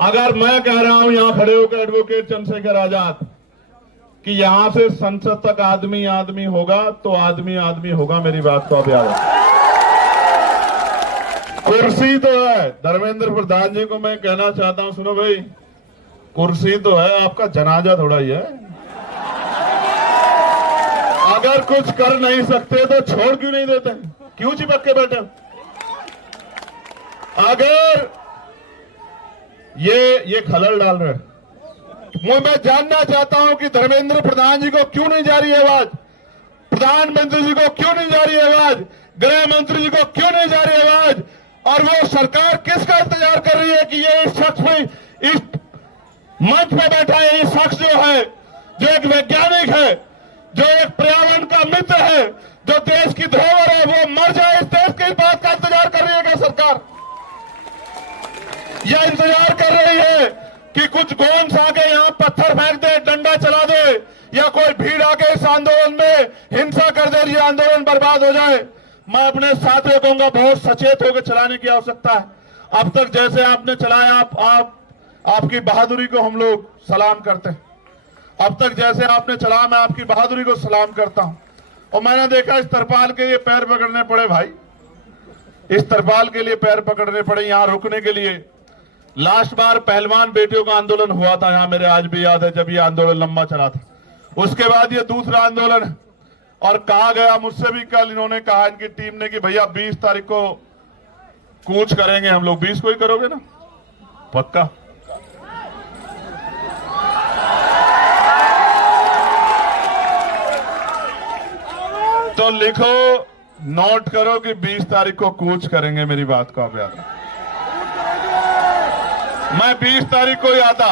अगर मैं कह रहा हूं यहां खड़े होकर एडवोकेट चंद्रशेखर आजाद कि यहां से संसद तक आदमी आदमी होगा तो आदमी आदमी होगा, मेरी बात को आप याद रखें। कुर्सी तो है, धर्मेंद्र प्रधान जी को मैं कहना चाहता हूं, सुनो भाई, कुर्सी तो है, आपका जनाजा थोड़ा ही है। अगर कुछ कर नहीं सकते तो छोड़ क्यों नहीं देते, क्यों चिपक के बैठे? अगर ये खलल डाल रहे हैं, मैं जानना चाहता हूं कि धर्मेंद्र प्रधान जी को क्यों नहीं जा रही आवाज, प्रधानमंत्री जी को क्यों नहीं जा रही आवाज, गृह मंत्री जी को क्यों नहीं जा रही आवाज, और वो सरकार किसका इंतजार कर रही है कि ये इस शख्स में, इस मंच पर बैठा है ये शख्स जो है, जो एक वैज्ञानिक है, जो एक पर्यावरण का मित्र है, जो देश की धरोहर है, वो मर जाए, इस देश की बात का इंतजार कर रही है क्या सरकार? यह इंतजार कर रही है कि कुछ गोंस आके यहां पत्थर फेंक दे, डंडा चला दे, या कोई भीड़ आके इस आंदोलन में हिंसा कर दे, ये आंदोलन बर्बाद हो जाए। मैं अपने साथियों को कहूंगा, बहुत सचेत होकर चलाने की आवश्यकता है। अब तक जैसे आपने चलाया, आपकी बहादुरी को हम लोग सलाम करते हैं। अब तक जैसे आपने चला, मैं आपकी बहादुरी को सलाम करता हूं। और मैंने देखा इस तरपाल के लिए पैर पकड़ने पड़े भाई, इस तरपाल के लिए पैर पकड़ने पड़े यहां रुकने के लिए। लास्ट बार पहलवान बेटियों का आंदोलन हुआ था यहां, मेरे आज भी याद है, जब ये आंदोलन लंबा चला था। उसके बाद ये दूसरा आंदोलन है। और कहा गया मुझसे भी, कल इन्होंने कहा इनकी टीम ने कि भैया 20 तारीख को कूच करेंगे हम लोग। 20 को ही करोगे ना? पक्का? तो लिखो, नोट करो कि 20 तारीख को कूच करेंगे, मेरी बात को आप याद रखो। मैं 20 तारीख को ही आता,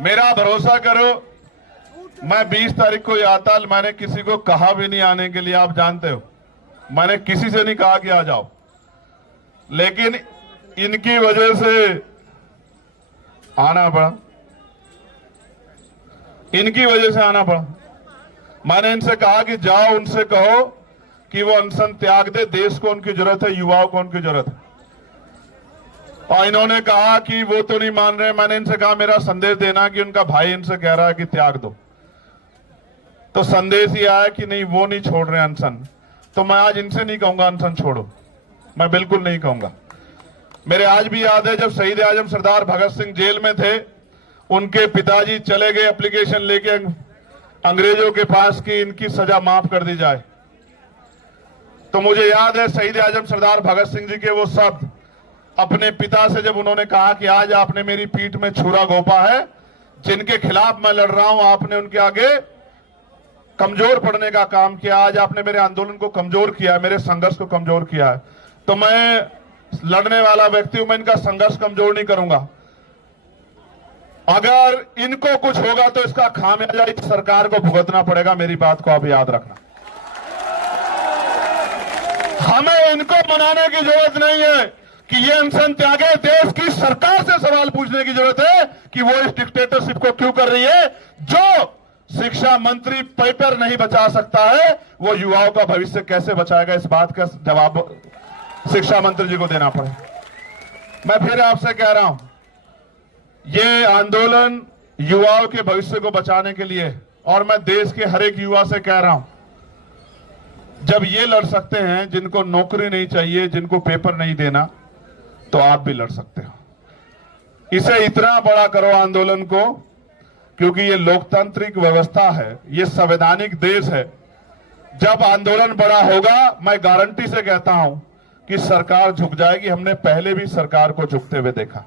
मेरा भरोसा करो, मैं 20 तारीख को ही आता। मैंने किसी को कहा भी नहीं आने के लिए, आप जानते हो, मैंने किसी से नहीं कहा कि आ जाओ, लेकिन इनकी वजह से आना पड़ा, इनकी वजह से आना पड़ा। मैंने इनसे कहा कि जाओ, उनसे कहो कि वो अनशन त्याग दे, देश को उनकी जरूरत है, युवाओं को उनकी जरूरत है। और इन्होंने कहा कि वो तो नहीं मान रहे। मैंने इनसे कहा मेरा संदेश देना कि उनका भाई इनसे कह रहा है कि त्याग दो, तो संदेश ही आया कि नहीं, वो नहीं छोड़ रहे अनशन। तो मैं आज इनसे नहीं कहूंगा अनशन छोड़ो, मैं बिल्कुल नहीं कहूंगा। मेरे आज भी याद है जब शहीद आजम सरदार भगत सिंह जेल में थे, उनके पिताजी चले गए एप्लीकेशन लेके अंग्रेजों के पास कि इनकी सजा माफ कर दी जाए। तो मुझे याद है शहीद आजम सरदार भगत सिंह जी के वो शब्द अपने पिता से, जब उन्होंने कहा कि आज आपने मेरी पीठ में छुरा घोंपा है, जिनके खिलाफ मैं लड़ रहा हूं, आपने उनके आगे कमजोर पड़ने का काम किया, आज आपने मेरे आंदोलन को कमजोर किया है, मेरे संघर्ष को कमजोर किया है। तो मैं लड़ने वाला व्यक्ति हूं, मैं इनका संघर्ष कमजोर नहीं करूंगा। अगर इनको कुछ होगा तो इसका खामियाजा इस सरकार को भुगतना पड़ेगा, मेरी बात को आप याद रखना। हमें इनको मनाने की जरूरत नहीं है कि ये अनशन त्यागे, देश की सरकार से सवाल पूछने की जरूरत है कि वो इस डिक्टेटरशिप को क्यों कर रही है। जो शिक्षा मंत्री पेपर नहीं बचा सकता है, वो युवाओं का भविष्य कैसे बचाएगा, इस बात का जवाब शिक्षा मंत्री जी को देना पड़े। मैं फिर आपसे कह रहा हूं, ये आंदोलन युवाओं के भविष्य को बचाने के लिए, और मैं देश के हर एक युवा से कह रहा हूं, जब ये लड़ सकते हैं जिनको नौकरी नहीं चाहिए, जिनको पेपर नहीं देना, तो आप भी लड़ सकते हो। इसे इतना बड़ा करो आंदोलन को, क्योंकि ये लोकतांत्रिक व्यवस्था है, ये संवैधानिक देश है। जब आंदोलन बड़ा होगा, मैं गारंटी से कहता हूं कि सरकार झुक जाएगी। हमने पहले भी सरकार को झुकते हुए देखा।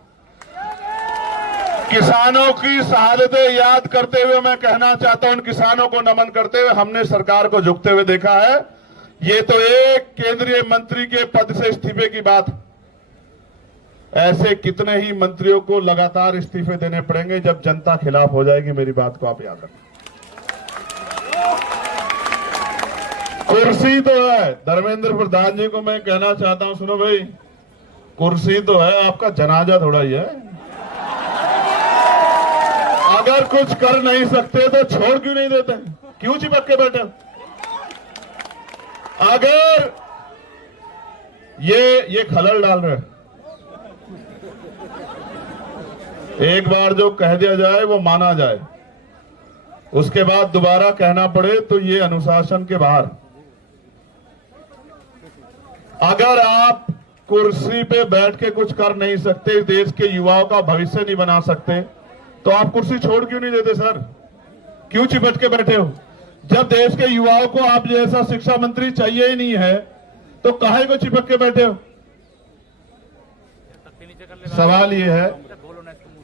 किसानों की शहादतें याद करते हुए मैं कहना चाहता हूं, उन किसानों को नमन करते हुए हमने सरकार को झुकते हुए देखा है। ये तो एक केंद्रीय मंत्री के पद से इस्तीफे की बात, ऐसे कितने ही मंत्रियों को लगातार इस्तीफे देने पड़ेंगे जब जनता खिलाफ हो जाएगी, मेरी बात को आप याद रखें। कुर्सी तो है, धर्मेंद्र प्रधान जी को मैं कहना चाहता हूं, सुनो भाई, कुर्सी तो है, आपका जनाजा थोड़ा ही है। अगर कुछ कर नहीं सकते तो छोड़ क्यों नहीं देते, क्यों चिपक के बैठे? अगर ये खलल डाल रहे हैं, एक बार जो कह दिया जाए वो माना जाए, उसके बाद दोबारा कहना पड़े तो ये अनुशासन के बाहर। अगर आप कुर्सी पे बैठ के कुछ कर नहीं सकते, देश के युवाओं का भविष्य नहीं बना सकते, तो आप कुर्सी छोड़ क्यों नहीं देते सर? क्यों चिपट के बैठे हो? जब देश के युवाओं को आप जैसा शिक्षा मंत्री चाहिए ही नहीं है तो काहे को चिपक के बैठे हो? सवाल ये है,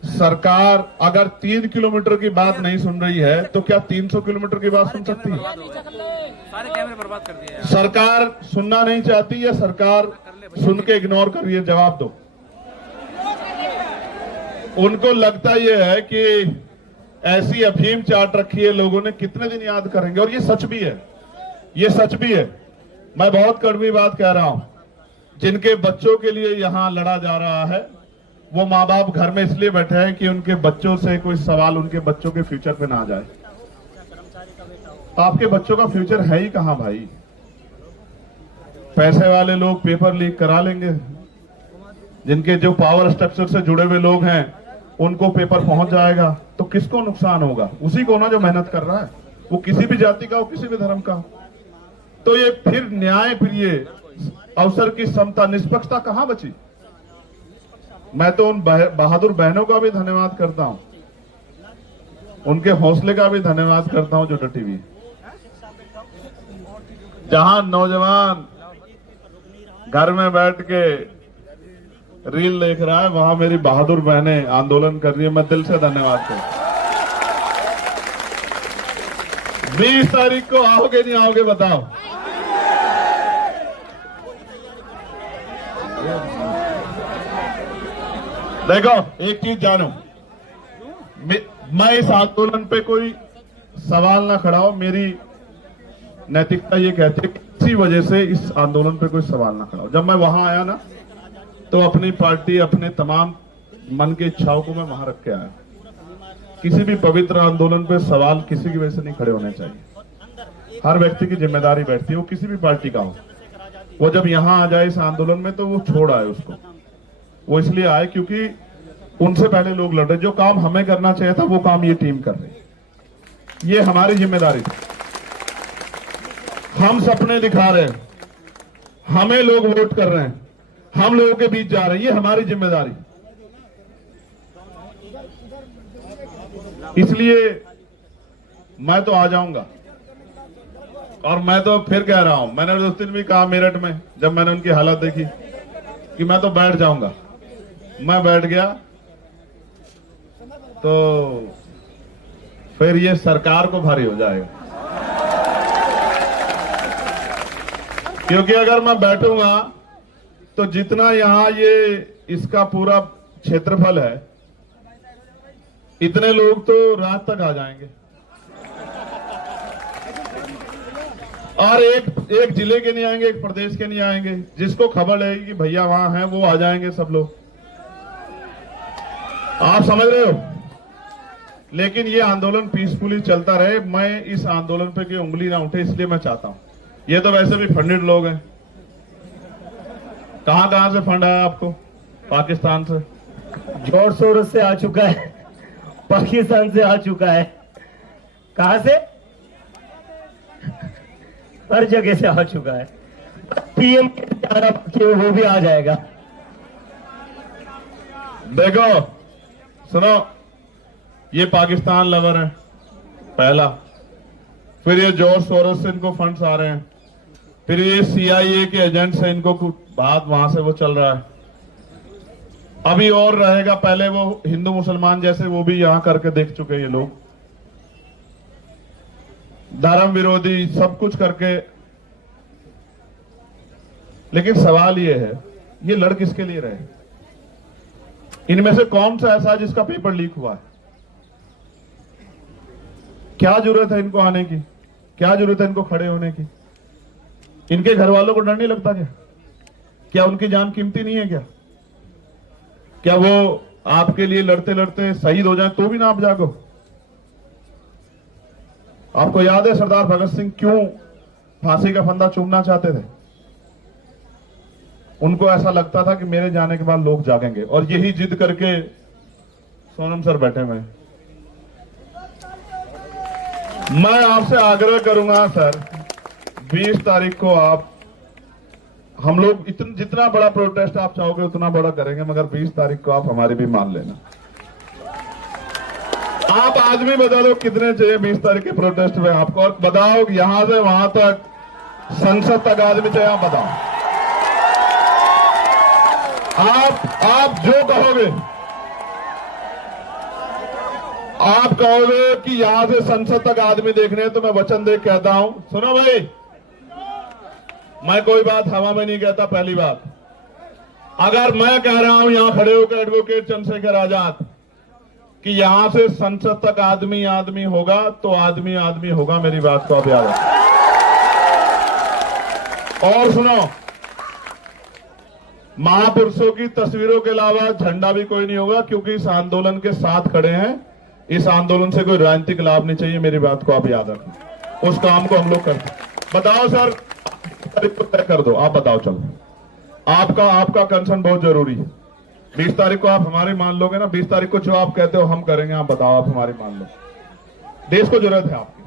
सरकार अगर 3 किलोमीटर की बात नहीं सुन रही है तो क्या 300 किलोमीटर की बात सुन सकती है? सारे कैमरे बर्बाद कर दिए। सरकार सुनना नहीं चाहती या सरकार सुन के इग्नोर कर रही है? जवाब दो। उनको लगता यह है कि ऐसी अफीम चाट रखी है लोगों ने, कितने दिन याद करेंगे। और ये सच भी है, ये सच भी है। मैं बहुत कड़वी बात कह रहा हूं, जिनके बच्चों के लिए यहां लड़ा जा रहा है वो माँ बाप घर में इसलिए बैठे हैं कि उनके बच्चों से कोई सवाल उनके बच्चों के फ्यूचर पे ना आ जाए। आपके बच्चों का फ्यूचर है ही कहां भाई? पैसे वाले लोग पेपर लीक करा लेंगे, जिनके जो पावर स्ट्रक्चर से जुड़े हुए लोग हैं उनको पेपर पहुंच जाएगा, तो किसको नुकसान होगा? उसी को ना जो मेहनत कर रहा है, वो किसी भी जाति का हो, किसी भी धर्म का हो। तो ये फिर न्याय, फिर ये अवसर की समता, निष्पक्षता कहां बची? मैं तो उन बहादुर बहनों का भी धन्यवाद करता हूं, उनके हौसले का भी धन्यवाद करता हूं जो डटी हुई। जहां नौजवान घर में बैठ के रील देख रहा है, वहां मेरी बहादुर बहनें आंदोलन कर रही है। मैं दिल से धन्यवाद करता हूं। 20 तारीख को आओगे नहीं आओगे बताओ? देखो एक चीज जानो, मैं इस आंदोलन पे कोई सवाल ना खड़ा हो, मेरी नैतिकता ये कहती है किसी वजह से इस आंदोलन पे कोई सवाल ना खड़ा हो। जब मैं वहां आया ना तो अपनी पार्टी, अपने तमाम मन की इच्छाओं को मैं वहां रख के आया। किसी भी पवित्र आंदोलन पे सवाल किसी की वजह से नहीं खड़े होने चाहिए। हर व्यक्ति की जिम्मेदारी बैठती है, वो किसी भी पार्टी का हो। वो जब यहां आ जाए इस आंदोलन में तो वो छोड़ आए उसको। वो इसलिए आए क्योंकि उनसे पहले लोग लड़ रहे। जो काम हमें करना चाहिए था वो काम ये टीम कर रही। ये हमारी जिम्मेदारी थी। हम सपने दिखा रहे हैं, हमें लोग वोट कर रहे हैं, हम लोगों के बीच जा रहे हैं, ये हमारी जिम्मेदारी। इसलिए मैं तो आ जाऊंगा। और मैं तो फिर कह रहा हूं, मैंने उस दिन भी कहा मेरठ में जब मैंने उनकी हालत देखी कि मैं तो बैठ जाऊंगा। मैं बैठ गया तो फिर ये सरकार को भारी हो जाएगा, क्योंकि अगर मैं बैठूंगा तो जितना यहां ये इसका पूरा क्षेत्रफल है, इतने लोग तो रात तक आ जाएंगे। और एक जिले के नहीं आएंगे, एक प्रदेश के नहीं आएंगे। जिसको खबर लगेगी कि भैया वहां हैं वो आ जाएंगे सब लोग। आप समझ रहे हो? लेकिन ये आंदोलन पीसफुली चलता रहे। मैं इस आंदोलन पे की उंगली ना उठे इसलिए मैं चाहता हूं। ये तो वैसे भी फंडेड लोग हैं। कहां से फंड आया आपको? पाकिस्तान से जोर शोर से आ चुका है, पाकिस्तान से आ चुका है। कहां से? हर जगह से आ चुका है। पीएम के वो भी आ जाएगा। देखो सुनो, ये पाकिस्तान लवर है पहला, फिर ये जॉर्ज सोरोस से इनको फंड्स आ रहे हैं, फिर ये CIA के एजेंट से इनको बात वहां से वो चल रहा है। अभी और रहेगा। पहले वो हिंदू मुसलमान जैसे वो भी यहां करके देख चुके हैं ये लोग, धर्म विरोधी सब कुछ करके। लेकिन सवाल ये है, ये लड़ किसके लिए रहे? इनमें से कौन सा ऐसा है जिसका पेपर लीक हुआ है? क्या जरूरत है इनको आने की? क्या जरूरत है इनको खड़े होने की? इनके घर वालों को डर नहीं लगता क्या? क्या उनकी जान कीमती नहीं है क्या? क्या वो आपके लिए लड़ते लड़ते शहीद हो जाए तो भी ना आप जागो? आपको याद है सरदार भगत सिंह क्यों फांसी का फंदा चूमना चाहते थे? उनको ऐसा लगता था कि मेरे जाने के बाद लोग जागेंगे। और यही जिद करके सोनम सर बैठे हुए हैं। मैं आपसे आग्रह करूंगा सर, 20 तारीख को आप, हम लोग जितना बड़ा प्रोटेस्ट आप चाहोगे उतना बड़ा करेंगे, मगर 20 तारीख को आप हमारी भी मान लेना। आप आदमी बता दो कितने चाहिए 20 तारीख के प्रोटेस्ट में आपको, और बताओ यहां से वहां तक, संसद तक आदमी चाहिए, आप बताओ। आप जो कहोगे, आप कहोगे कि यहां से संसद तक आदमी देखने हैं, तो मैं वचन दे कहता हूं, सुनो भाई, मैं कोई बात हवा में नहीं कहता। पहली बात, अगर मैं कह रहा हूं यहां खड़े होकर एडवोकेट चंद्रशेखर आजाद कि यहां से संसद तक आदमी आदमी होगा, तो आदमी आदमी होगा, मेरी बात को आप याद रखें। और सुनो, महापुरुषों की तस्वीरों के अलावा झंडा भी कोई नहीं होगा, क्योंकि इस आंदोलन के साथ खड़े हैं। इस आंदोलन से कोई राजनीतिक लाभ नहीं चाहिए, मेरी बात को आप याद रखें। उस काम को हम लोग करते हैं। बताओ सर, तारीख को तय कर दो, आप बताओ। चलो, आपका कंसर्न बहुत जरूरी है। 20 तारीख को आप हमारी मान लोगे ना? 20 तारीख को जो आप कहते हो हम करेंगे, आप बताओ, आप हमारी मान लो। देश को जरूरत है आपकी।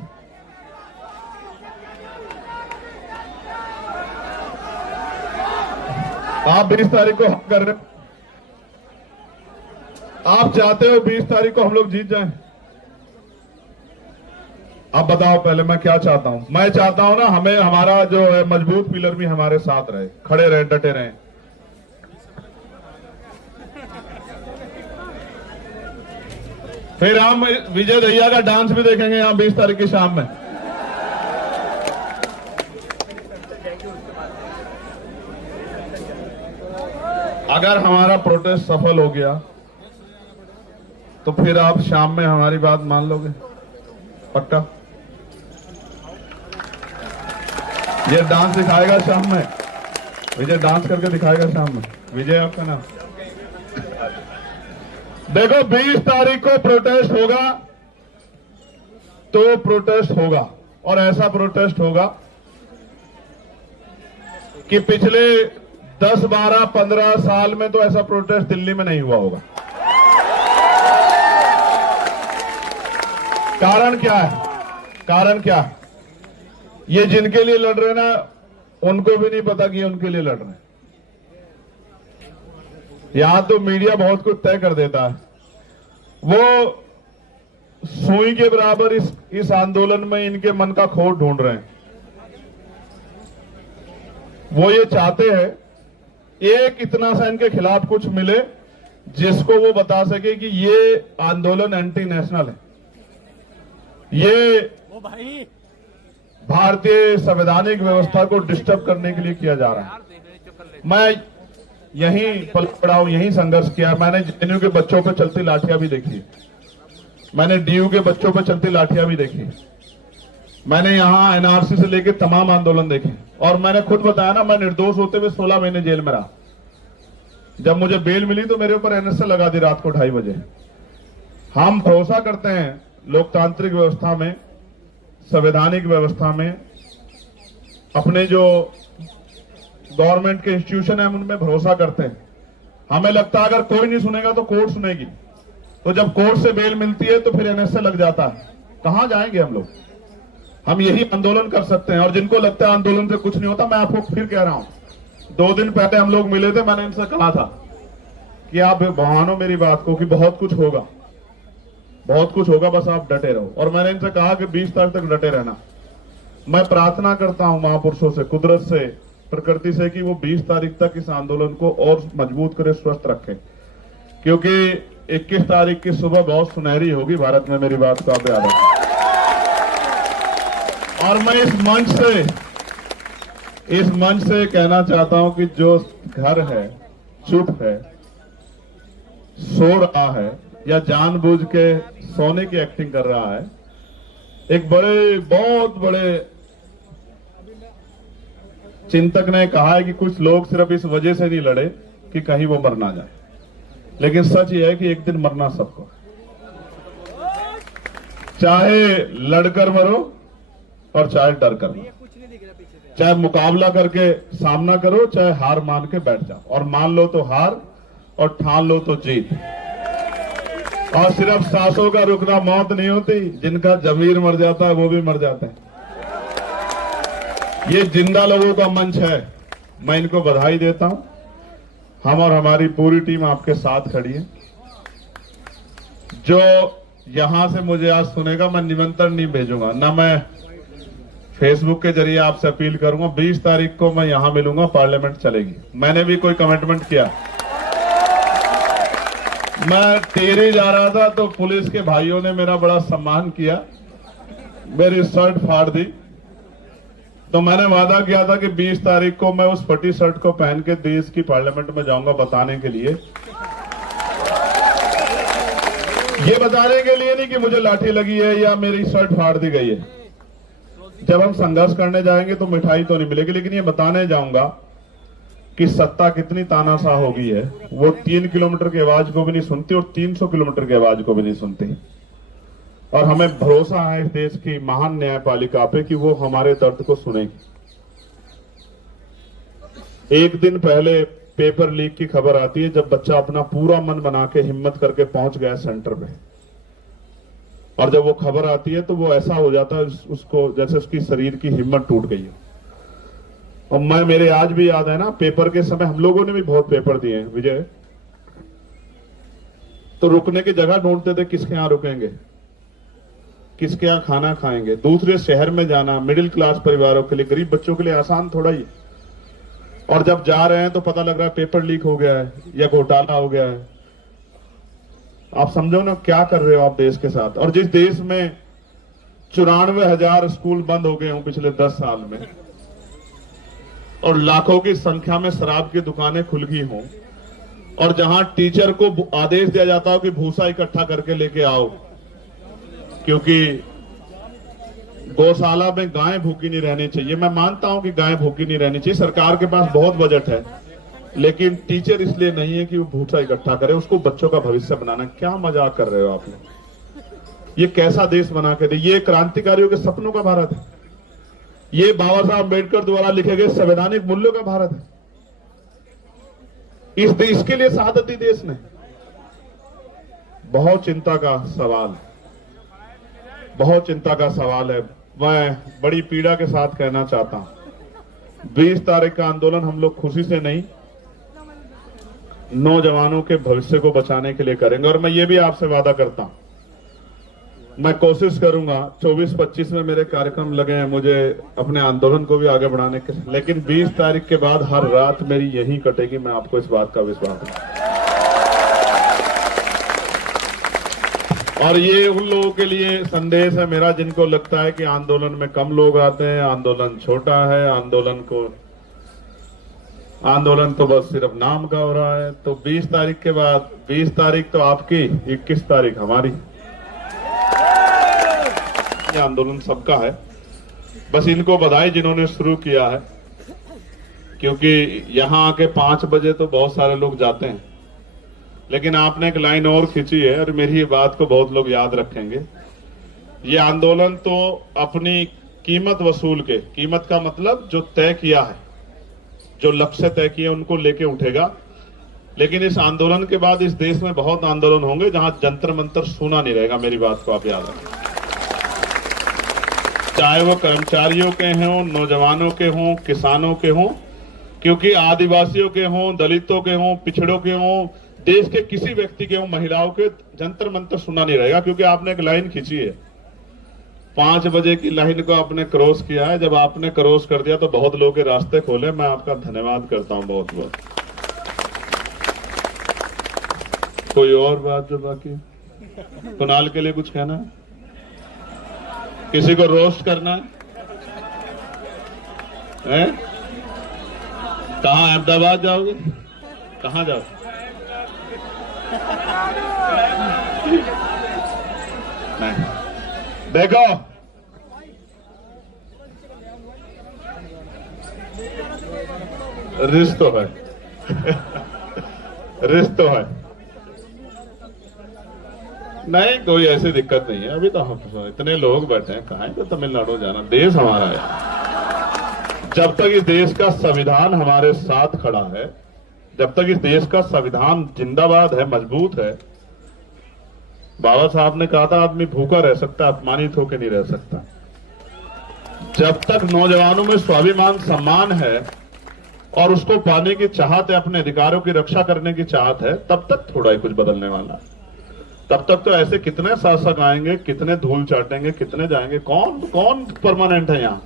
आप 20 तारीख को हम कर रहे, आप चाहते हो 20 तारीख को हम लोग जीत जाएं? आप बताओ पहले, मैं क्या चाहता हूं? मैं चाहता हूं ना, हमें हमारा जो है मजबूत पिलर भी हमारे साथ रहे, खड़े रहे, डटे रहे। फिर हम विजय दहिया का डांस भी देखेंगे यहां 20 तारीख की शाम में। अगर हमारा प्रोटेस्ट सफल हो गया तो फिर आप शाम में हमारी बात मान लोगे? पक्का? ये डांस दिखाएगा शाम में, विजय डांस करके दिखाएगा शाम में। विजय आपका नाम? देखो, 20 तारीख को प्रोटेस्ट होगा तो प्रोटेस्ट होगा, और ऐसा प्रोटेस्ट होगा कि पिछले 10, 12, 15 साल में तो ऐसा प्रोटेस्ट दिल्ली में नहीं हुआ होगा। कारण क्या है? कारण क्या है? ये जिनके लिए लड़ रहे ना, उनको भी नहीं पता कि ये उनके लिए लड़ रहे हैं। यहां तो मीडिया बहुत कुछ तय कर देता है। वो सुई के बराबर इस आंदोलन में इनके मन का खोट ढूंढ रहे हैं। वो ये चाहते हैं एक इतना सा इनके खिलाफ कुछ मिले जिसको वो बता सके कि ये आंदोलन एंटी नेशनल है, ये भारतीय संवैधानिक व्यवस्था को डिस्टर्ब करने के लिए किया जा रहा है। मैं यहीं पल पड़ा हूं, यहीं संघर्ष किया। मैंने जेएनयू के बच्चों पर चलती लाठियां भी देखी, मैंने डीयू के बच्चों पर चलती लाठियां भी देखी, मैंने यहां एनआरसी से लेकर तमाम आंदोलन देखे, और मैंने खुद बताया ना, मैं निर्दोष होते हुए 16 महीने जेल में रहा। जब मुझे बेल मिली तो मेरे ऊपर एनएसए लगा दी रात को 2:30 बजे। हम भरोसा करते हैं लोकतांत्रिक व्यवस्था में, संवैधानिक व्यवस्था में, अपने जो गवर्नमेंट के इंस्टीट्यूशन है उनमें भरोसा करते हैं। हमें लगता है अगर कोई नहीं सुनेगा तो कोर्ट सुनेगी, तो जब कोर्ट से बेल मिलती है तो फिर एनएसए लग जाता है। कहां जाएंगे हम लोग? हम यही आंदोलन कर सकते हैं। और जिनको लगता है आंदोलन से कुछ नहीं होता, मैं आपको फिर कह रहा हूं, 2 दिन पहले हम लोग मिले थे, मैंने इनसे कहा था कि आप मानो मेरी बात को कि बहुत कुछ होगा, बहुत कुछ होगा, बस आप डटे रहो। और मैंने इनसे कहा कि 20 तारीख तक डटे रहना। मैं प्रार्थना करता हूं महापुरुषों से, कुदरत से, प्रकृति से, कि वो 20 तारीख तक इस आंदोलन को और मजबूत करे, स्वस्थ रखें, क्योंकि 21 तारीख की सुबह बहुत सुनहरी होगी भारत में, मेरी बात को आप याद रखें। और मैं इस मंच से कहना चाहता हूं कि जो घर है, चुप है, सो रहा है, या जानबूझ के सोने की एक्टिंग कर रहा है, एक बहुत बड़े चिंतक ने कहा है कि कुछ लोग सिर्फ इस वजह से नहीं लड़े कि कहीं वो मर ना जाए, लेकिन सच ये है कि एक दिन मरना सबको, चाहे लड़कर मरो और चाहे डर कर मरो, चाहे मुकाबला करके सामना करो, चाहे हार मान के बैठ जाओ, और मान लो तो हार और ठान लो तो जीत। और सिर्फ सांसों का रुकना मौत नहीं होती, जिनका जमीर मर जाता है वो भी मर जाते हैं। ये जिंदा लोगों का मंच है, मैं इनको बधाई देता हूं। हम और हमारी पूरी टीम आपके साथ खड़ी है। जो यहां से मुझे आज सुनेगा, मैं निमंत्रण नहीं भेजूंगा, ना मैं फेसबुक के जरिए आपसे अपील करूंगा। 20 तारीख को मैं यहां मिलूंगा, पार्लियामेंट चलेगी। मैंने भी कोई कमिटमेंट किया। मैं टेरे जा रहा था तो पुलिस के भाइयों ने मेरा बड़ा सम्मान किया, मेरी शर्ट फाड़ दी। तो मैंने वादा किया था कि 20 तारीख को मैं उस फटी शर्ट को पहन के देश की पार्लियामेंट में जाऊंगा, बताने के लिए। ये बताने के लिए नहीं कि मुझे लाठी लगी है या मेरी शर्ट फाड़ दी गई है। जब हम संघर्ष करने जाएंगे तो मिठाई तो नहीं मिलेगी, लेकिन ये बताने जाऊंगा कि सत्ता कितनी तानाशाह हो गई है। वो 3 किलोमीटर की आवाज को भी नहीं सुनती और 300 किलोमीटर की आवाज को भी नहीं सुनती। और हमें भरोसा है इस देश की महान न्यायपालिका पे कि वो हमारे दर्द को सुनेगी। एक दिन पहले पेपर लीक की खबर आती है, जब बच्चा अपना पूरा मन बना के हिम्मत करके पहुंच गया सेंटर पे, और जब वो खबर आती है तो वो ऐसा हो जाता है उसको जैसे उसकी शरीर की हिम्मत टूट गई हो। और मेरे आज भी याद है ना, पेपर के समय हम लोगों ने भी बहुत पेपर दिए हैं विजय, तो रुकने की जगह ढूंढते थे, किसके यहां रुकेंगे, किसके यहां खाना खाएंगे। दूसरे शहर में जाना मिडिल क्लास परिवारों के लिए, गरीब बच्चों के लिए आसान थोड़ा ही। और जब जा रहे हैं तो पता लग रहा है पेपर लीक हो गया है या घोटाला हो गया है। आप समझो ना क्या कर रहे हो आप देश के साथ। और जिस देश में 94,000 स्कूल बंद हो गए हों पिछले 10 साल में, और लाखों की संख्या में शराब की दुकानें खुल गई हों, और जहां टीचर को आदेश दिया जाता हो कि भूसा इकट्ठा करके लेके आओ, क्योंकि गौशाला में गाय भूखी नहीं रहनी चाहिए। मैं मानता हूं कि गाय भूखी नहीं रहनी चाहिए, सरकार के पास बहुत बजट है, लेकिन टीचर इसलिए नहीं है कि वो भूसा इकट्ठा करे, उसको बच्चों का भविष्य बनाना। क्या मजाक कर रहे हो आप लोग? ये कैसा देश बना के दे? ये क्रांतिकारियों के सपनों का भारत है, ये बाबा साहब अम्बेडकर द्वारा लिखे गए संवैधानिक मूल्यों का भारत है। इस देश के लिए शहादत दी देश ने। बहुत चिंता का सवाल, बहुत चिंता का सवाल है। मैं बड़ी पीड़ा के साथ कहना चाहता हूं, 20 तारीख का आंदोलन हम लोग खुशी से नहीं, नौजवानों के भविष्य को बचाने के लिए करेंगे। और मैं ये भी आपसे वादा करता हूं, मैं कोशिश करूंगा, 24-25 में मेरे कार्यक्रम लगे हैं मुझे अपने आंदोलन को भी आगे बढ़ाने के, लेकिन 20 तारीख के बाद हर रात मेरी यहीं कटेगी। मैं आपको इस बात का विश्वास दूं। और ये उन लोगों के लिए संदेश है मेरा जिनको लगता है कि आंदोलन में कम लोग आते हैं, आंदोलन छोटा है, आंदोलन तो बस सिर्फ नाम का हो रहा है। तो 20 तारीख के बाद, 20 तारीख तो आपकी, 21 तारीख हमारी। ये आंदोलन सबका है, बस इनको बधाई जिन्होंने शुरू किया है, क्योंकि यहां आके 5 बजे तो बहुत सारे लोग जाते हैं, लेकिन आपने एक लाइन और खींची है और मेरी ये बात को बहुत लोग याद रखेंगे। ये आंदोलन तो अपनी कीमत वसूल के, कीमत का मतलब जो तय किया है, जो लक्ष्य तय किए उनको लेके उठेगा। लेकिन इस आंदोलन के बाद इस देश में बहुत आंदोलन होंगे जहां जंतर मंतर सुना नहीं रहेगा। मेरी बात को आप याद रखें, चाहे वो कर्मचारियों के हों, नौजवानों के हों, किसानों के हों, क्योंकि आदिवासियों के हों, दलितों के हों, पिछड़ों के हों, देश के किसी व्यक्ति के हों, महिलाओं के, जंतर मंतर सुना नहीं रहेगा। क्योंकि आपने एक लाइन खींची है, 5 बजे की लाइन को आपने क्रॉस किया है। जब आपने क्रॉस कर दिया तो बहुत लोगों के रास्ते खोले। मैं आपका धन्यवाद करता हूं बहुत बहुत। कोई और बात जो बाकी? कुणाल के लिए कुछ कहना है? किसी को रोस्ट करना है? कहां, अहमदाबाद जाओगे? कहां जाओ? नहीं, देखो रिश्त तो है रिश्त तो है, नहीं कोई ऐसी दिक्कत नहीं है। अभी तो हम इतने लोग बैठे हैं, कहां तो तमिलनाडु जाना, देश हमारा है। जब तक इस देश का संविधान हमारे साथ खड़ा है, जब तक इस देश का संविधान जिंदाबाद है, मजबूत है, बाबा साहब ने कहा था आदमी भूखा रह सकता, अपमानित होकर नहीं रह सकता। जब तक नौजवानों में स्वाभिमान सम्मान है और उसको पाने की चाहत है, अपने अधिकारों की रक्षा करने की चाहत है, तब तक थोड़ा ही कुछ बदलने वाला है। तब तक तो ऐसे कितने शासक आएंगे, कितने धूल चाटेंगे, कितने जाएंगे, कौन कौन परमानेंट है यहाँ?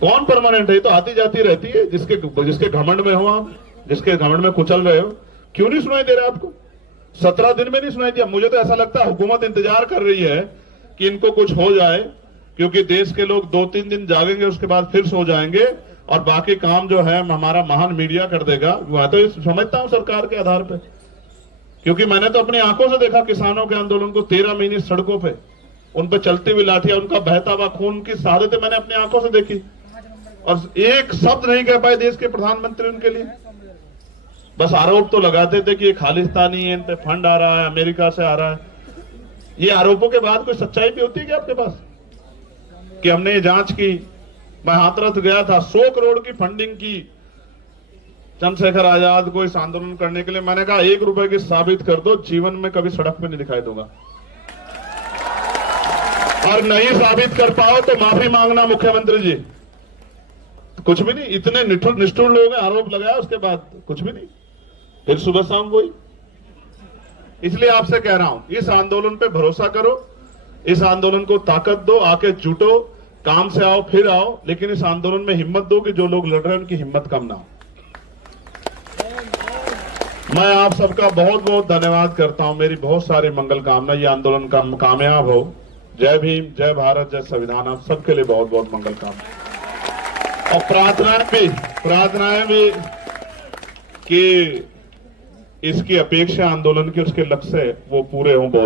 कौन परमानेंट है? ये तो आती जाती रहती है। जिसके घमंड में हो आप, जिसके घमंड में कुचल रहे हो, क्यों नहीं सुनाई दे रहा आपको? 17 दिन में नहीं सुनाई दिया। मुझे तो ऐसा लगता है हुकूमत इंतजार कर रही है कि इनको कुछ हो जाए, क्योंकि देश के लोग 2-3 दिन जागेंगे, उसके बाद फिर सो जाएंगे और बाकी काम जो है हमारा महान मीडिया कर देगा। मैं तो समझता हूं सरकार के आधार पे, क्योंकि मैंने तो अपनी आंखों से देखा किसानों के आंदोलन को 13 महीने सड़कों पे, उन पर चलती हुई लाठियां, उनका बहता हुआ खून की शहादतें मैंने अपनी आंखों से देखी, और एक शब्द नहीं कह पाए देश के प्रधानमंत्री उनके लिए। बस आरोप तो लगाते थे कि ये खालिस्तानी है, इन पे फंड आ रहा है, अमेरिका से आ रहा है। ये आरोपों के बाद कोई सच्चाई भी होती है क्या आपके पास? कि हमने ये जांच की, मैं हाथरस गया था, 100 करोड़ की फंडिंग की चंद्रशेखर आजाद को इस आंदोलन करने के लिए। मैंने कहा 1 रुपए की साबित कर दो, जीवन में कभी सड़क पे नहीं दिखाई दूंगा। और नहीं साबित कर पाओ तो माफी मांगना मुख्यमंत्री जी। कुछ भी नहीं, इतने निष्ठुर लोग हैं, आरोप लगाया उसके बाद कुछ भी नहीं, फिर सुबह शाम वही। इसलिए आपसे कह रहा हूं, इस आंदोलन पे भरोसा करो, इस आंदोलन को ताकत दो, आके जुटो, काम से आओ फिर आओ, लेकिन इस आंदोलन में हिम्मत दो कि जो लोग लड़ रहे हैं उनकी हिम्मत कम ना हो। मैं आप सबका बहुत बहुत धन्यवाद करता हूं। मेरी बहुत सारी मंगल कामना, ये आंदोलन कामयाब हो। जय भीम, जय भारत, जय संविधान। आप सबके लिए बहुत बहुत मंगल कामना, और प्रार्थनाएं भी कि इसकी अपेक्षा आंदोलन के उसके लक्ष्य वो पूरे हों। बहुत